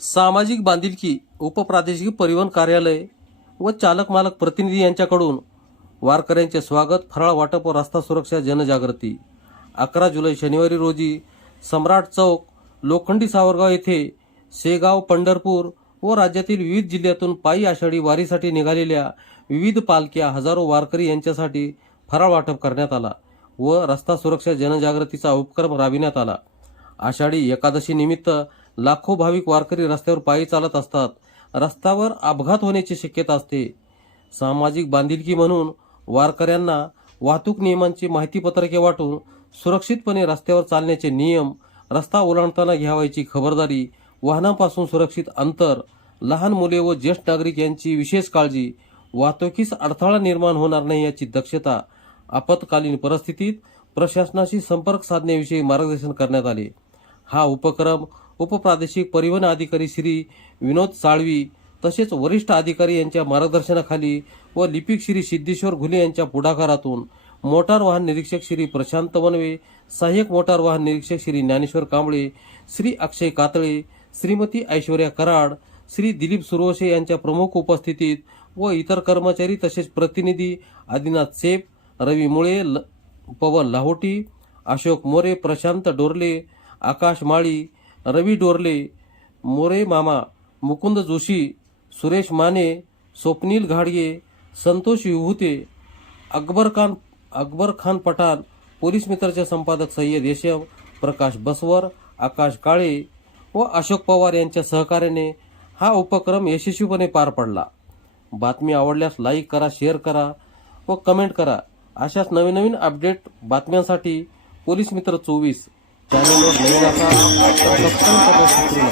सामाजिक बांधिलकी उपप्रादेशिक परिवहन कार्यालय व चालक मालक प्रतिनिधी यांच्याकडून वारकऱ्यांचे स्वागत, फराळ वाटप व रस्ता सुरक्षा जनजागृती. 11 जुलै शनिवारी रोजी सम्राट चौक, लोखंडी सावरगाव येथे शेगाव, पंढरपूर व राज्यातील विविध जिल्ह्यातून पायी आषाढी वारीसाठी निघालेल्या विविध पालख्या, हजारो वारकरी यांच्यासाठी फराळ वाटप करण्यात आला व रस्ता सुरक्षा जनजागृतीचा उपक्रम राबविण्यात आला. आषाढी एकादशी निमित्त लाखो भाविक वारकरी रस्त्यावर पायी चालत असतात. रस्त्यावर अपघात होण्याची शक्यता असते. सामाजिक बांधिलकी म्हणून वारकऱ्यांना वाहतूक नियमांची माहितीपत्रके वाटून सुरक्षितपणे रस्त्यावर चालण्याचे नियम, रस्ता ओलांडताना घ्यावयाची खबरदारी, वाहनांपासून सुरक्षित अंतर, लहान मुले व ज्येष्ठ नागरिक यांची विशेष काळजी, वाहतुकीस अडथळा निर्माण होणार नाही याची दक्षता, आपत्कालीन परिस्थितीत प्रशासनाशी संपर्क साधण्याविषयी मार्गदर्शन करण्यात आले. हा उपक्रम उपप्रादेशिक परिवहन अधिकारी श्री विनोद साळवी तसेच वरिष्ठ अधिकारी यांच्या मार्गदर्शनाखाली व लिपिक श्री सिद्धेश्वर घुले यांच्या पुढाकारातून मोटार वाहन निरीक्षक श्री प्रशांत वनवे, सहाय्यक मोटार वाहन निरीक्षक श्री ज्ञानेश्वर कांबळे, श्री अक्षय कातळे, श्रीमती ऐश्वर्या कराड, श्री दिलीप सुरवशे यांच्या प्रमुख उपस्थितीत व इतर कर्मचारी तसेच प्रतिनिधी आदिनाथ सेप, रवी मुळे, पवन लाहोटी, अशोक मोरे, प्रशांत डोरले, आकाश माळी, रवी डोरले, मोरे मामा, मुकुंद जोशी, सुरेश माने, स्वप्नील घाडगे, संतोष विभूते, अकबर खान पठाण, पोलीस मित्रचे संपादक सय्यद यशव, प्रकाश बसवर, आकाश काळे व अशोक पवार यांच्या सहकार्याने हा उपक्रम यशस्वीपणे पार पडला. बातमी आवडल्यास लाईक करा, शेअर करा व कमेंट करा. अशाच नवीन अपडेट बातम्यांसाठी पोलीस मित्र 24 चॅनलवर नवीन असाल तर सबस्क्राईब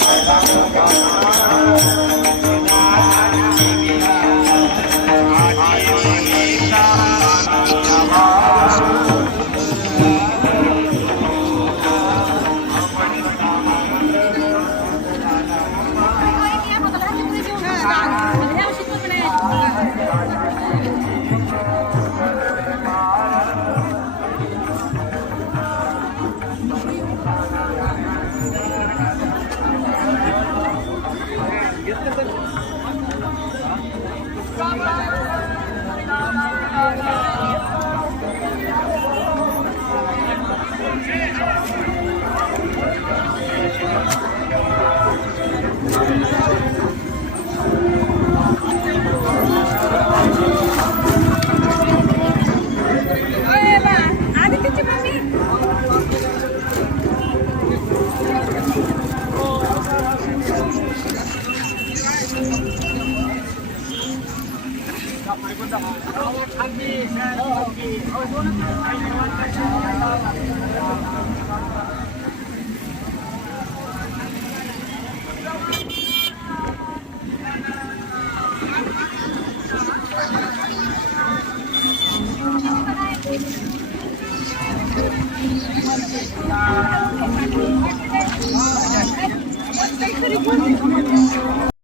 करण्यास विसरू Thank you.